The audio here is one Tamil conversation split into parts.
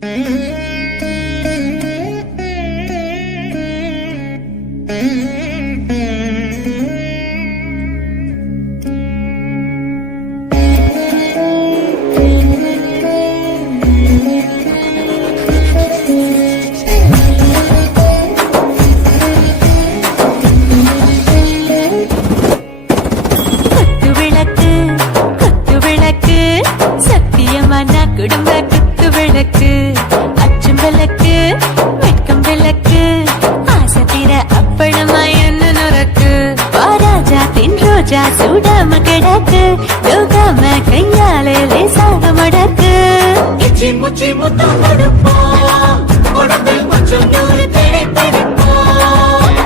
Mm-hmm. வெட்கம் விளக்கு ஆசை தீர அப்பளமா என்ன நுறக்கு. வாராஜா தின் ரோஜா சூடாம கிடக்கு. யோகாம கையாலே லேசாக மடக்கு. கிச்சி முச்சி முத்தம் கொடுப்போம். உடம்பில் கொஞ்சம் நூறு தேடிப்படிப்போம்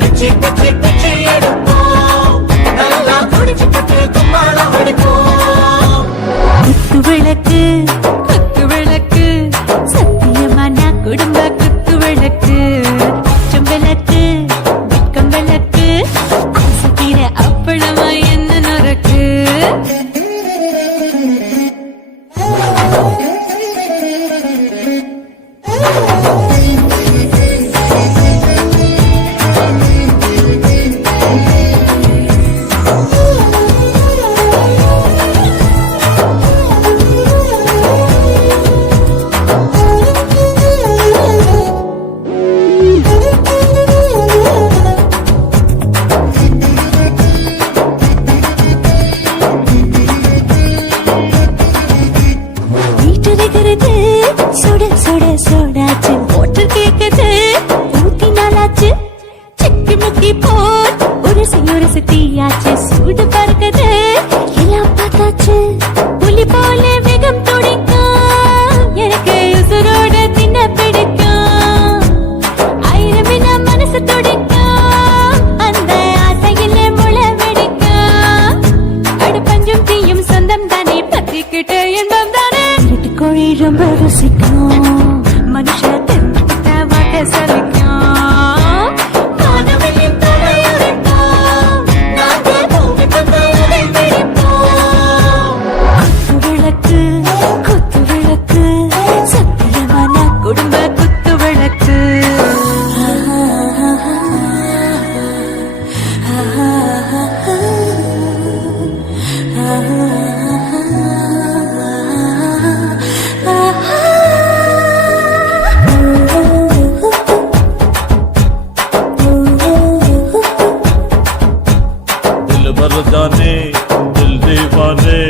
பிச்சி பிச்சி பிச்சி எடுப்போம். நல்லா குடிச்சு பட்டு கும்மாளம் எடுப்போம். விளக்கு சுடுகிறது சுட சுட சுடாச்சு. மோட்டர் கேக்குது. ஊத்தி நாளாச்சு. சிக்கி முக்கி போர் உரசி உரசி தீயாச்சு. சூடு பறக்குது. எல்லாம் பார்த்தாச்சு. புலி போல வேகம் தொடு música.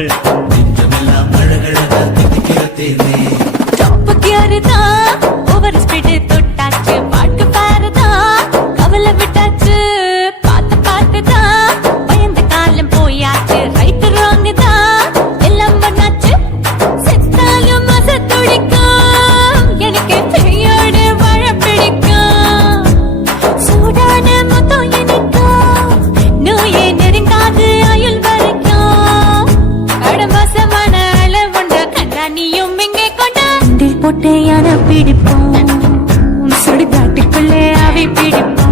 நெஞ்சமெல்லாம் அழகழகா திட்டிக்கிறதே. நீயும் இங்கே கொண்டா போட்டையான பிடிப்போம். சுடுகாட்டுக்குள்ளே அவை பிடிப்போம்.